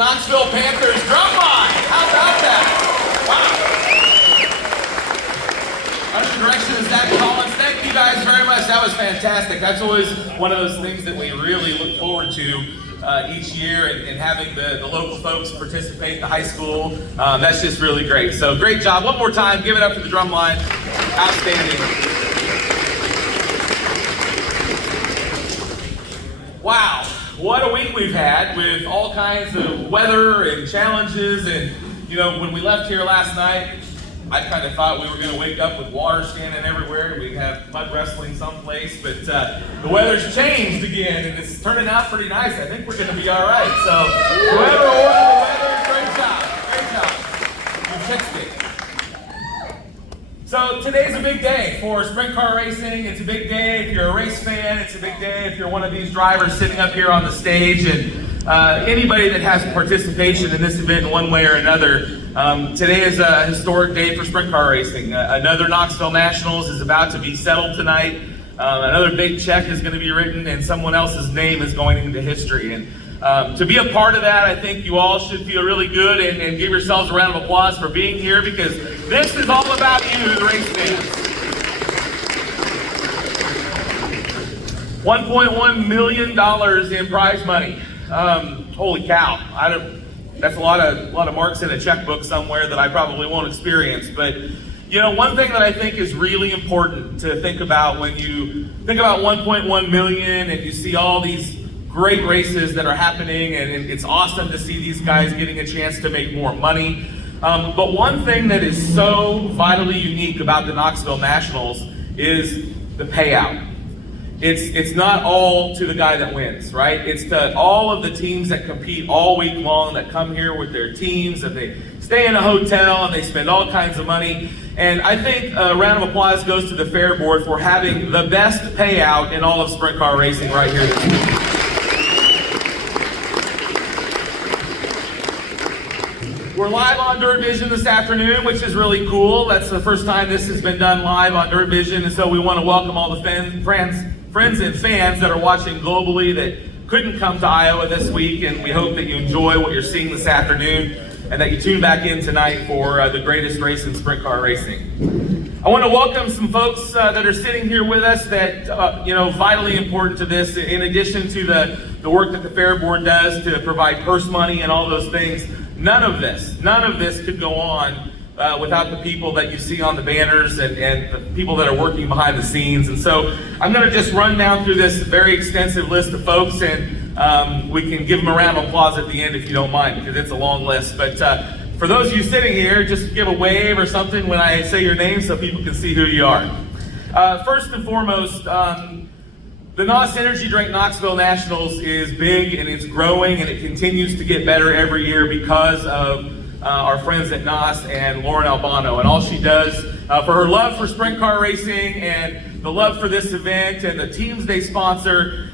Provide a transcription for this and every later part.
Knoxville Panthers drum line. How about that? Wow. Under the direction of Zach Collins, thank you guys very much. That was fantastic. That's always one of those things that we really look forward to each year, and having the local folks participate, the high school. That's just really great. So great job. One more time, give it up for the drum line. Outstanding. Wow, what a week we've had with all kinds of weather and challenges. And you know, when we left here last night, I kind of thought we were going to wake up with water standing everywhere. We'd have mud wrestling someplace, but the weather's changed again, and it's turning out pretty nice. I think we're going to be all right. So whoever ordered the weather, great job. You fixed it. So today's a big day for sprint car racing. It's a big day if you're a race fan. It's a big day if you're one of these drivers sitting up here on the stage. And anybody that has participation in this event in one way or another, today is a historic day for sprint car racing. Another Knoxville Nationals is about to be settled tonight. Another big check is going to be written, and someone else's name is going into history. And to be a part of that, I think you all should feel really good and give yourselves a round of applause for being here, because this is all about you, the race fans. $1.1 million in prize money. Holy cow! That's a lot of marks in a checkbook somewhere that I probably won't experience. But you know, one thing that I think is really important to think about when you think about 1.1 million and you see all these great races that are happening, and it's awesome to see these guys getting a chance to make more money. But one thing that is so vitally unique about the Knoxville Nationals is the payout. It's not all to the guy that wins, right? It's to all of the teams that compete all week long, that come here with their teams, and they stay in a hotel and they spend all kinds of money. And I think a round of applause goes to the Fair Board for having the best payout in all of sprint car racing right here this week. We're live on Dirt Vision this afternoon, which is really cool. That's the first time this has been done live on Dirt Vision, and so we want to welcome all the friends and fans that are watching globally that couldn't come to Iowa this week, and we hope that you enjoy what you're seeing this afternoon and that you tune back in tonight for the greatest race in sprint car racing. I want to welcome some folks that are sitting here with us that, vitally important to this, in addition to the work that the Fair Board does to provide purse money and all those things. None of this could go on without the people that you see on the banners and the people that are working behind the scenes. And so I'm going to just run down through this very extensive list of folks, and we can give them a round of applause at the end if you don't mind, because it's a long list. But for those of you sitting here, just give a wave or something when I say your name so people can see who you are. First and foremost, the NOS Energy Drink Knoxville Nationals is big, and it's growing, and it continues to get better every year because of our friends at NOS and Lauren Albano, and all she does for her love for sprint car racing and the love for this event and the teams they sponsor.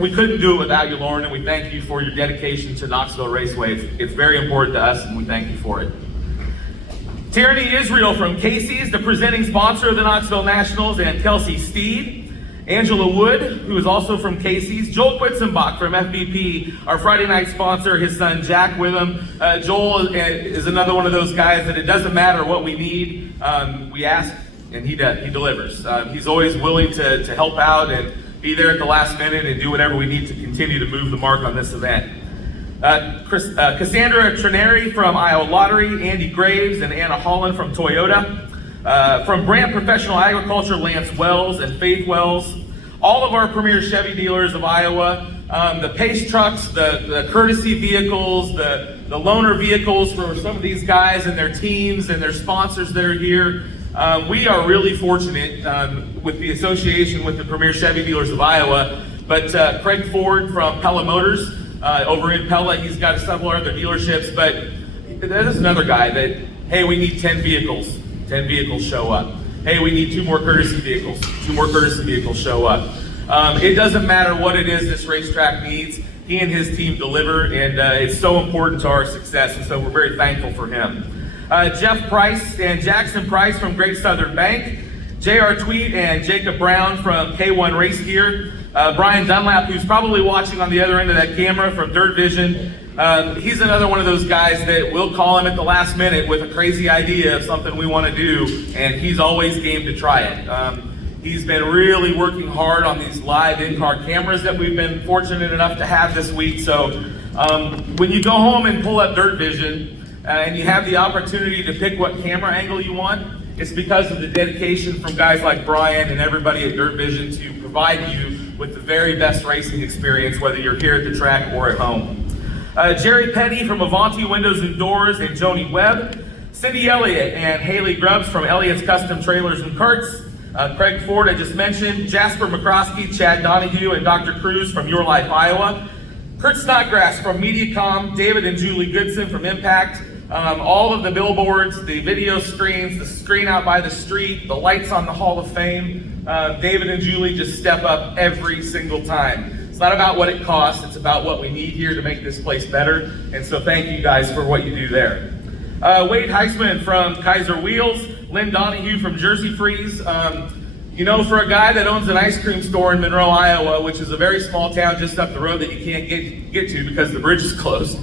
We couldn't do it without you, Lauren, and we thank you for your dedication to Knoxville Raceway. It's very important to us, and we thank you for it. Tierney Israel from Casey's, the presenting sponsor of the Knoxville Nationals, and Kelsey Steed. Angela Wood, who is also from Casey's. Joel Quitzenbach from FBP, our Friday night sponsor, his son Jack with him. Joel is another one of those guys that it doesn't matter what we need, we ask and he delivers. He's always willing to help out and be there at the last minute and do whatever we need to continue to move the mark on this event. Cassandra Trineri from Iowa Lottery, Andy Graves and Anna Holland from Toyota. From Brand Professional Agriculture, Lance Wells and Faith Wells. All of our premier Chevy dealers of Iowa, the Pace trucks, the courtesy vehicles, the loaner vehicles for some of these guys and their teams and their sponsors that are here. We are really fortunate with the association with the premier Chevy dealers of Iowa. But Craig Ford from Pella Motors over in Pella, he's got several other dealerships. But there's another guy that, hey, we need 10 vehicles. 10 vehicles show up. Hey, we need 2 more courtesy vehicles. 2 more courtesy vehicles show up. It doesn't matter what it is this racetrack needs. He and his team deliver, and it's so important to our success, and so we're very thankful for him. Jeff Price and Jackson Price from Great Southern Bank. J.R. Tweet and Jacob Brown from K1 Race Gear. Brian Dunlap, who's probably watching on the other end of that camera from Dirt Vision. He's another one of those guys that we'll call him at the last minute with a crazy idea of something we want to do, and he's always game to try it. He's been really working hard on these live in-car cameras that we've been fortunate enough to have this week. So when you go home and pull up Dirt Vision and you have the opportunity to pick what camera angle you want, it's because of the dedication from guys like Brian and everybody at Dirt Vision to provide you with the very best racing experience, whether you're here at the track or at home. Jerry Petty from Avanti Windows and Doors and Joni Webb, Cindy Elliott and Haley Grubbs from Elliott's Custom Trailers and Carts, Craig Ford I just mentioned, Jasper McCroskey, Chad Donahue, and Dr. Cruz from Your Life, Iowa, Kurt Snodgrass from Mediacom, David and Julie Goodson from Impact, all of the billboards, the video screens, the screen out by the street, the lights on the Hall of Fame. David and Julie just step up every single time. It's not about what it costs, it's about what we need here to make this place better. And so thank you guys for what you do there. Wade Heisman from Kaiser Wheels, Lynn Donahue from Jersey Freeze. You know, for a guy that owns an ice cream store in Monroe, Iowa, which is a very small town just up the road that you can't get to because the bridge is closed,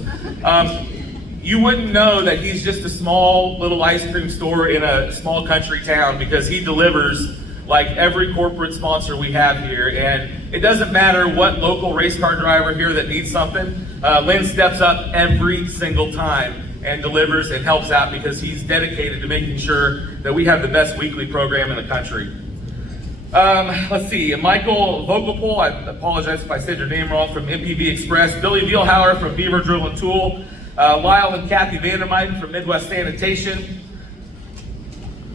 you wouldn't know that he's just a small little ice cream store in a small country town, because he delivers like every corporate sponsor we have here. And it doesn't matter what local race car driver here that needs something, Lynn steps up every single time and delivers and helps out, because he's dedicated to making sure that we have the best weekly program in the country. Let's see, Michael Vogelpool, I apologize if I said your name wrong, from MPV Express, Billy Vielhauer from Beaver Drill and Tool, Lyle and Kathy Vandermeiden from Midwest Sanitation.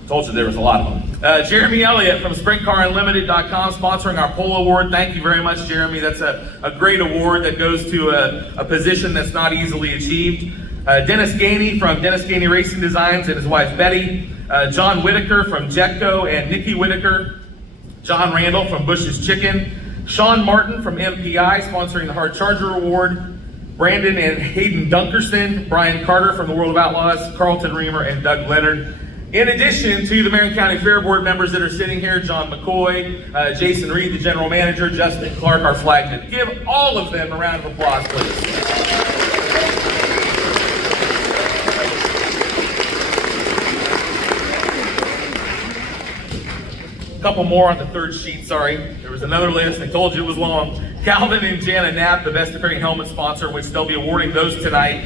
Told you there was a lot of them. Jeremy Elliott from SprintCarUnlimited.com sponsoring our Pole Award. Thank you very much, Jeremy. That's a great award that goes to a position that's not easily achieved. Dennis Gainey from Dennis Gainey Racing Designs and his wife Betty. John Whitaker from Jetco and Nikki Whitaker. John Randall from Bush's Chicken. Sean Martin from MPI sponsoring the Hard Charger Award. Brandon and Hayden Dunkerson. Brian Carter from the World of Outlaws. Carlton Reamer and Doug Leonard. In addition to the Marion County Fair Board members that are sitting here, John McCoy, Jason Reed, the general manager, Justin Clark, our flagman. Give all of them a round of applause, please. A couple more on the third sheet, sorry. There was another list, I told you it was long. Calvin and Jana Knapp, the Best Appearing Helmet sponsor, which they'll be awarding those tonight.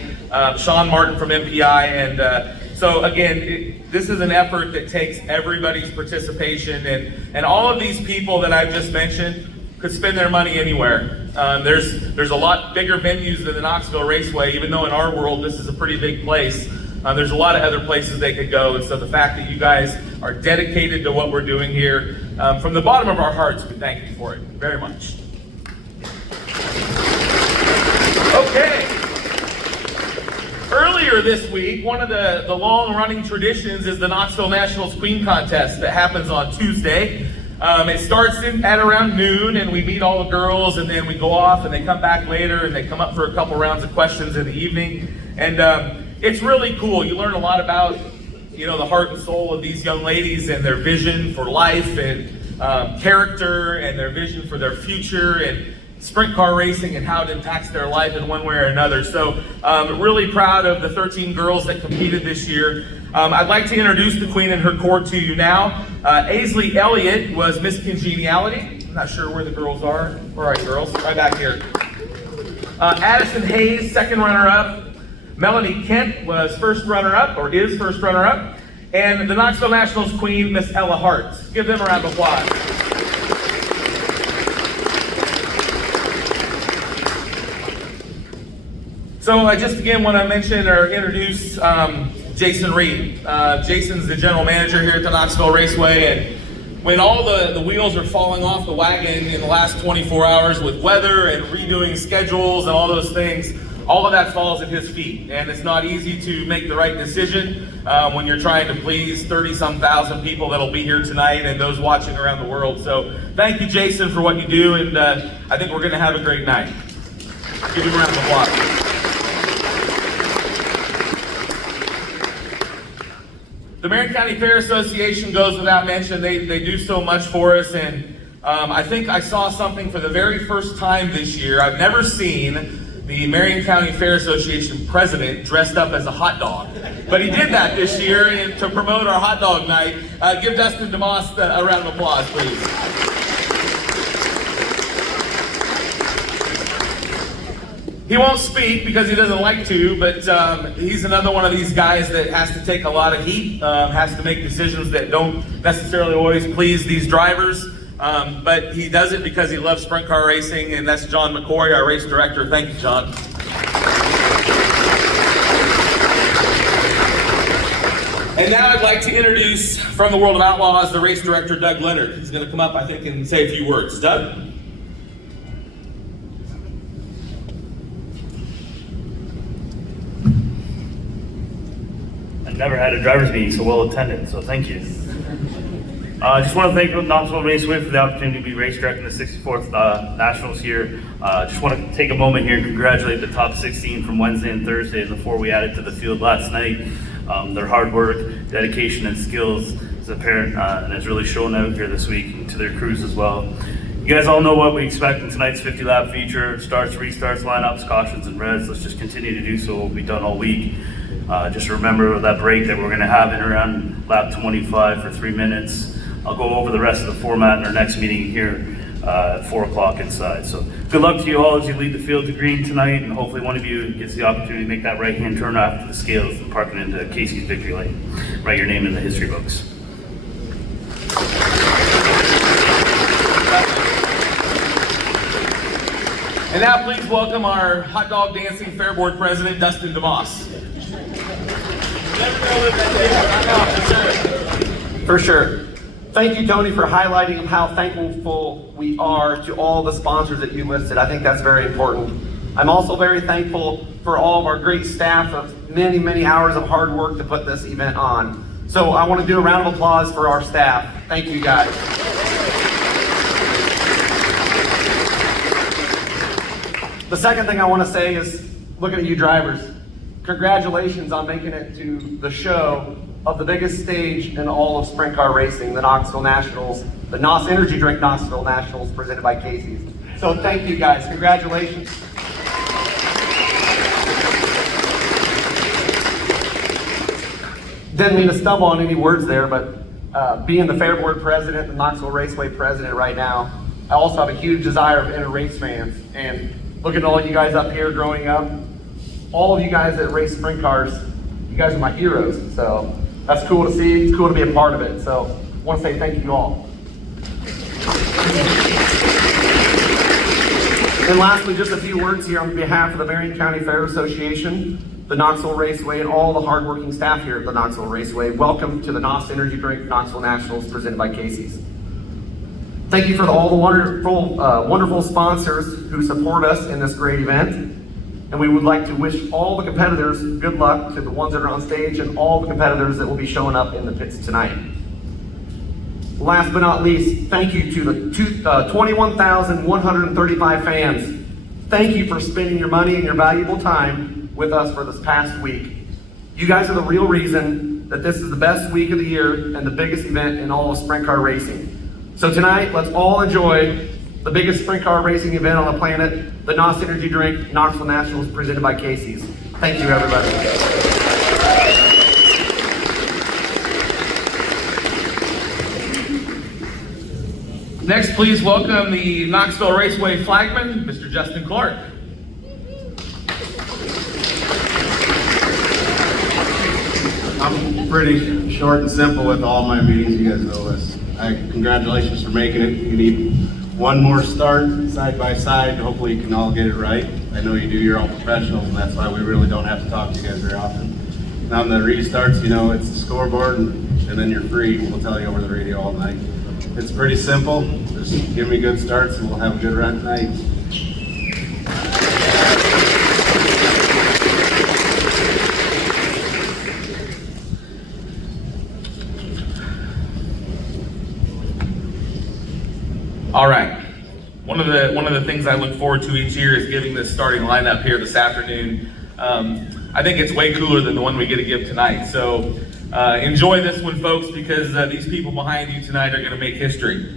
Sean Martin from MPI, and so again, this is an effort that takes everybody's participation, and all of these people that I've just mentioned could spend their money anywhere. There's a lot bigger venues than the Knoxville Raceway, even though in our world this is a pretty big place. There's a lot of other places they could go, and so the fact that you guys are dedicated to what we're doing here, from the bottom of our hearts, we thank you for it very much. Okay. Earlier this week, one of the long-running traditions is the Knoxville Nationals Queen Contest that happens on Tuesday. It starts at around noon, and we meet all the girls, and then we go off, and they come back later, and they come up for a couple rounds of questions in the evening. And it's really cool. You learn a lot about, you know, the heart and soul of these young ladies and their vision for life and character and their vision for their future and sprint car racing and how it impacts their life in one way or another. So really proud of the 13 girls that competed this year. I'd like to introduce the queen and her court to you now. Aisley Elliott was Miss Congeniality. I'm not sure where the girls are. Where are you, girls? Right back here. Addison Hayes, second runner-up. Melanie Kent was first runner-up, or is first runner-up. And the Knoxville Nationals queen, Miss Ella Hart. Give them a round of applause. So I just again want to mention or introduce Jason Reed. Jason's the general manager here at the Knoxville Raceway, and when all the wheels are falling off the wagon in the last 24 hours with weather and redoing schedules and all those things, all of that falls at his feet. And it's not easy to make the right decision when you're trying to please 30-some thousand people that'll be here tonight and those watching around the world. So thank you, Jason, for what you do, and I think we're going to have a great night. Give him a round of applause. The Marion County Fair Association goes without mention. They do so much for us, and I think I saw something for the very first time this year I've never seen the Marion County Fair Association president dressed up as a hot dog. But he did that this year to promote our hot dog night. Give Dustin DeMoss a round of applause, please. He won't speak because he doesn't like to, but he's another one of these guys that has to take a lot of heat, has to make decisions that don't necessarily always please these drivers, but he does it because he loves sprint car racing, and that's John McCoy, our race director. Thank you, John. And now I'd like to introduce, from the World of Outlaws, the race director, Doug Leonard. He's going to come up, I think, and say a few words. Doug? Never had a driver's meeting so well attended, so thank you. I just want to thank Knoxville Raceway for the opportunity to be race directing the 64th Nationals here. Just want to take a moment here and congratulate the top 16 from Wednesday and Thursday and the 4 we added to the field last night. Their hard work, dedication, and skills is apparent and has really shown out here this week, and to their crews as well. You guys all know what we expect in tonight's 50-lap feature: starts, restarts, lineups, cautions, and reds. Let's just continue to do so. What we've done all week. Just remember that break that we're going to have in around lap 25 for 3 minutes. I'll go over the rest of the format in our next meeting here at 4 o'clock inside. So good luck to you all as you lead the field to green tonight, and hopefully one of you gets the opportunity to make that right-hand turn after the scales and park it into Casey's victory lane. Write your name in the history books. And now please welcome our hot dog dancing fair board president, Dustin DeMoss. For sure. Thank you, Tony, for highlighting how thankful we are to all the sponsors that you listed. I think that's very important. I'm also very thankful for all of our great staff of many, many hours of hard work to put this event on. So I want to do a round of applause for our staff. Thank you, guys. The second thing I want to say is, looking at you drivers, congratulations on making it to the show of the biggest stage in all of sprint car racing, the Knoxville Nationals, the NOS Energy Drink Knoxville Nationals presented by Casey's. So thank you guys, congratulations. Didn't mean to stumble on any words there, but being the Fair Board president, the Knoxville Raceway president right now, I also have a huge desire of inner race fans. And looking at all you guys up here growing up, all of you guys that race sprint cars, you guys are my heroes. So that's cool to see. It's cool to be a part of it. So I want to say thank you all. And lastly, just a few words here on behalf of the Marion County Fair Association, the Knoxville Raceway, and all the hardworking staff here at the Knoxville Raceway. Welcome to the NOS Energy Drink Knoxville Nationals presented by Casey's. Thank you for all the wonderful sponsors who support us in this great event. And we would like to wish all the competitors good luck, to the ones that are on stage and all the competitors that will be showing up in the pits tonight. Last but not least, thank you to the 21,135 fans. Thank you for spending your money and your valuable time with us for this past week. You guys are the real reason that this is the best week of the year and the biggest event in all of sprint car racing. So tonight, let's all enjoy the biggest sprint car racing event on the planet, the NOS Energy Drink Knoxville Nationals presented by Casey's. Thank you, everybody. Next, please welcome the Knoxville Raceway flagman, Mr. Justin Clark. I'm pretty short and simple with all my meetings. You guys know this. Congratulations for making it. You need one more start side by side. Hopefully you can all get it right. I know you do. You're all professionals, and that's why we really don't have to talk to you guys very often. Now on the restarts, you know, it's the scoreboard, and then you're free. We'll tell you over the radio all night. It's pretty simple. Just give me good starts, and we'll have a good run tonight. All right. One of the things I look forward to each year is giving this starting lineup here this afternoon. I think it's way cooler than the one we get to give tonight. So enjoy this one, folks, because these people behind you tonight are going to make history.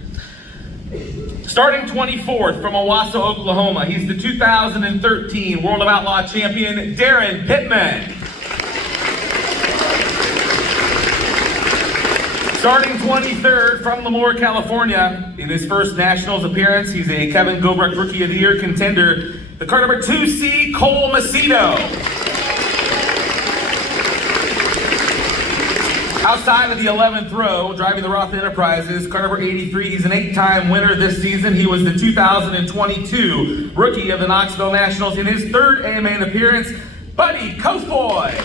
Starting 24th from Owasso, Oklahoma, he's the 2013 World of Outlaw champion, Darren Pittman. Starting 23rd from Lemoore, California, in his first Nationals appearance, he's a Kevin Gobrecht Rookie of the Year contender, the car number 2C, Cole Macedo. Outside of the 11th row, driving the Roth Enterprises, car number 83, he's an 8-time winner this season. He was the 2022 Rookie of the Knoxville Nationals in his third A-Main appearance, Buddy Kofoid.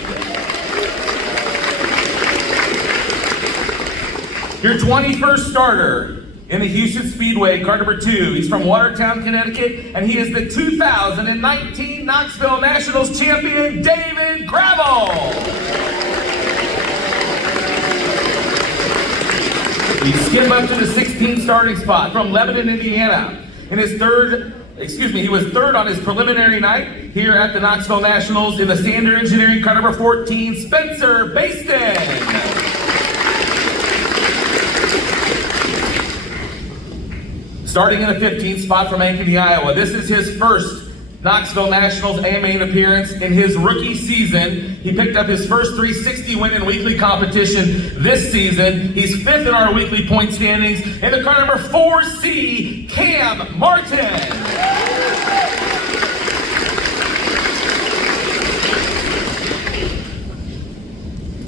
Your 21st starter in the Houston Speedway, car number 2. He's from Watertown, Connecticut, and he is the 2019 Knoxville Nationals champion, David Gravel. We skip up to the 16th starting spot from Lebanon, Indiana. In his he was third on his preliminary night here at the Knoxville Nationals in the Sander Engineering, car number 14, Spencer Baston. Starting in the 15th spot from Ankeny, Iowa. This is his first Knoxville Nationals A-Main appearance in his rookie season. He picked up his first 360 win in weekly competition this season. He's 5th in our weekly point standings in the car number 4C, Cam Martin.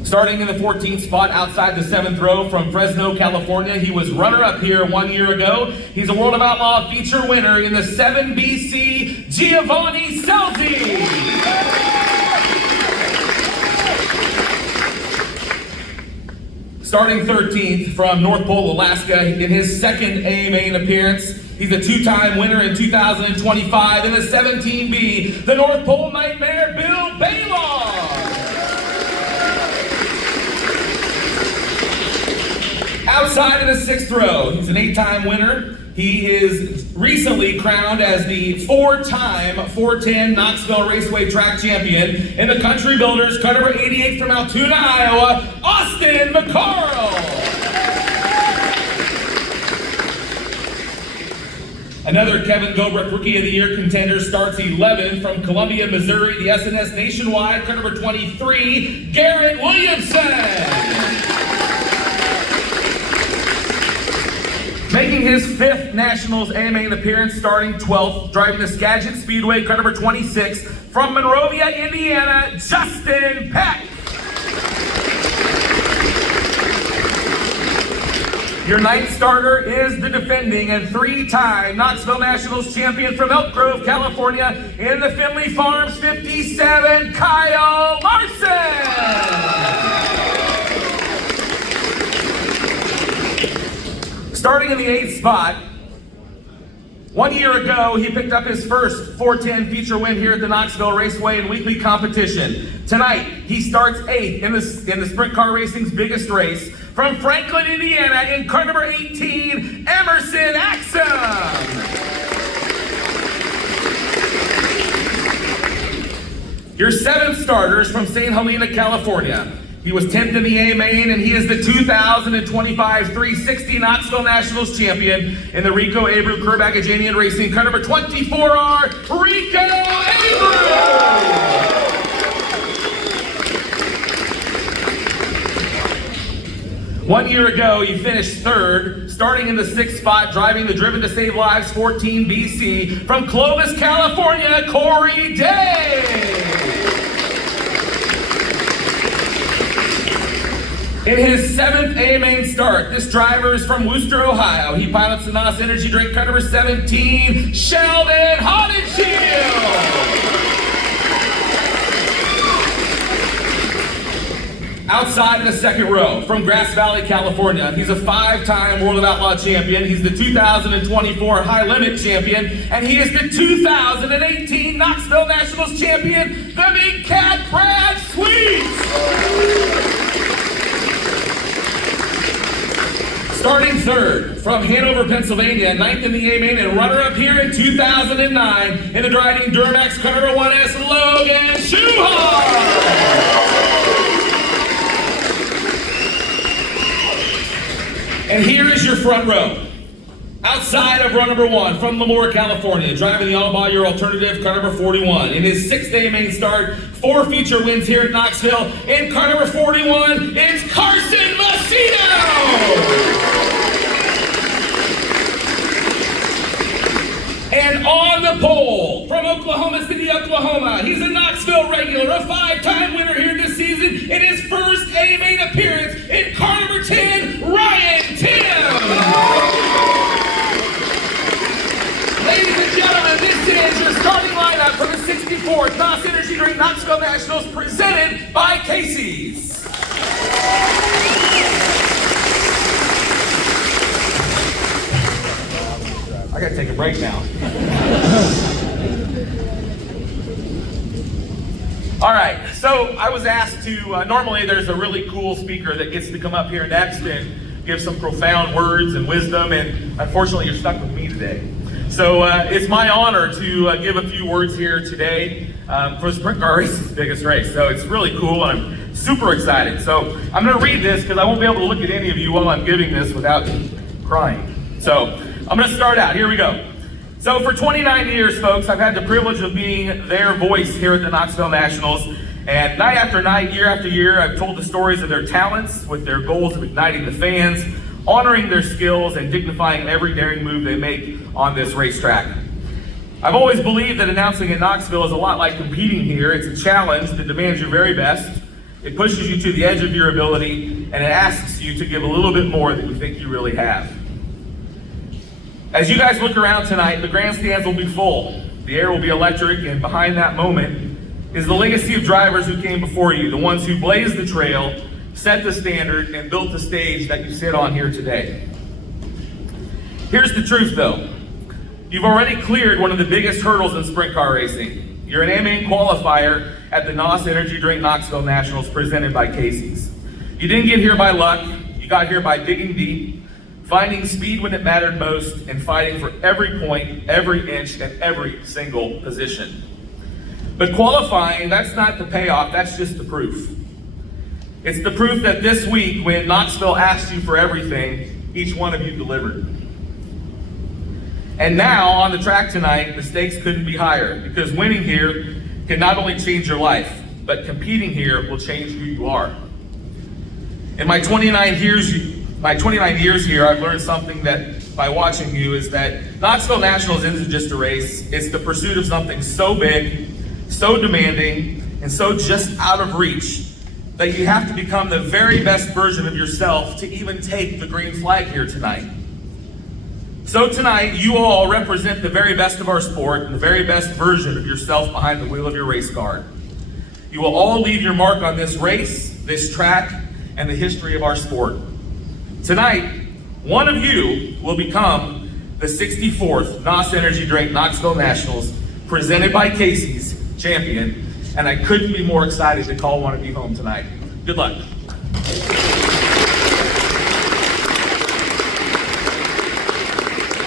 Starting in the 14th spot outside the 7th row from Fresno, California. He was runner-up here 1 year ago. He's a World of Outlaw feature winner in the 7BC, Giovanni Salzi. Starting 13th from North Pole, Alaska, in his second A-Main appearance. He's a 2-time winner in 2025 in the 17B, the North Pole Nightmare, Bill Baylor. Outside of the 6th row, he's an 8-time winner. He is recently crowned as the 4-time 410 Knoxville Raceway track champion in the Country Builders, car number 88 from Altoona, Iowa, Austin McCarl. Another Kevin Gobrecht Rookie of the Year contender starts 11th from Columbia, Missouri, the SNS Nationwide, car number 23, Garrett Williamson. Making his 5th Nationals A-Main appearance, starting 12th, driving the Skagit Speedway, car number 26, from Monrovia, Indiana, Justin Peck. Your 9th starter is the defending and 3-time Knoxville Nationals champion from Elk Grove, California, in the Finley Farms 57, Kyle Larson. Starting in the 8th spot, 1 year ago, he picked up his first 410 feature win here at the Knoxville Raceway in weekly competition. Tonight, he starts 8th in the sprint car racing's biggest race from Franklin, Indiana, in car number 18, Emerson Axum. Your 7th starter is from St. Helena, California. He was 10th in the A-Main, and he is the 2025 360 Knoxville Nationals champion in the Rico Abreu Kurbagajanian Racing, car number 24R, Rico Abreu! 1 year ago, he finished 3rd, starting in the 6th spot, driving the Driven to Save Lives 14 BC from Clovis, California, Corey Day. In his 7th A-Main start, this driver is from Wooster, Ohio. He pilots the NOS Energy Drink, car number 17, Sheldon Hodenshield. Outside of the 2nd row, from Grass Valley, California, he's a 5-time World of Outlaw champion. He's the 2024 High Limit champion, and he is the 2018 Knoxville Nationals champion, the Big Cat Brad Sweets. Starting 3rd from Hanover, Pennsylvania, 9th in the A-Main, and runner-up here in 2009 in the driving Duramax car number 1S, Logan Schuhart. And here is your front row. Outside of run number 1 from Lemoore, California, driving the all-by-your alternative, car number 41. In his 6th-day main start, 4 feature wins here at Knoxville. In car number 41, it's Carson Macedo! And on the pole, from Oklahoma City, Oklahoma, he's a Knoxville regular, a 5-time winner here this season in his first A-main appearance in car number 10, Ryan Tim! Ladies and gentlemen, this is your starting lineup for the 64th NOS Energy Drink Knoxville Nationals presented by Casey's. I gotta take a break now. All right, so I was asked to, normally there's a really cool speaker that gets to come up here next and give some profound words and wisdom, and unfortunately you're stuck with me today. So it's my honor to give a few words here today for Sprint Car Race's biggest race. So it's really cool, and I'm super excited. So I'm gonna read this because I won't be able to look at any of you while I'm giving this without crying. So I'm gonna start out, here we go. So for 29 years, folks, I've had the privilege of being their voice here at the Knoxville Nationals. And night after night, year after year, I've told the stories of their talents with their goals of igniting the fans, honoring their skills, and dignifying every daring move they make on this racetrack. I've always believed that announcing in Knoxville is a lot like competing here. It's a challenge that demands your very best. It pushes you to the edge of your ability, and it asks you to give a little bit more than you think you really have. As you guys look around tonight, the grandstands will be full, the air will be electric, and behind that moment is the legacy of drivers who came before you, the ones who blazed the trail, set the standard, and built the stage that you sit on here today. Here's the truth though. You've already cleared one of the biggest hurdles in sprint car racing. You're an A-main qualifier at the NOS Energy Drink Knoxville Nationals presented by Casey's. You didn't get here by luck, you got here by digging deep, finding speed when it mattered most, and fighting for every point, every inch, and every single position. But qualifying, that's not the payoff, that's just the proof. It's the proof that this week, when Knoxville asked you for everything, each one of you delivered. And now, on the track tonight, the stakes couldn't be higher, because winning here can not only change your life, but competing here will change who you are. In my 29 years here, I've learned something that by watching you is that Knoxville Nationals isn't just a race, it's the pursuit of something so big, so demanding, and so just out of reach that you have to become the very best version of yourself to even take the green flag here tonight. So tonight, you all represent the very best of our sport and the very best version of yourself behind the wheel of your race car. You will all leave your mark on this race, this track, and the history of our sport. Tonight, one of you will become the 64th NOS Energy Drink Knoxville Nationals presented by Casey's champion, and I couldn't be more excited to call one of you home tonight. Good luck.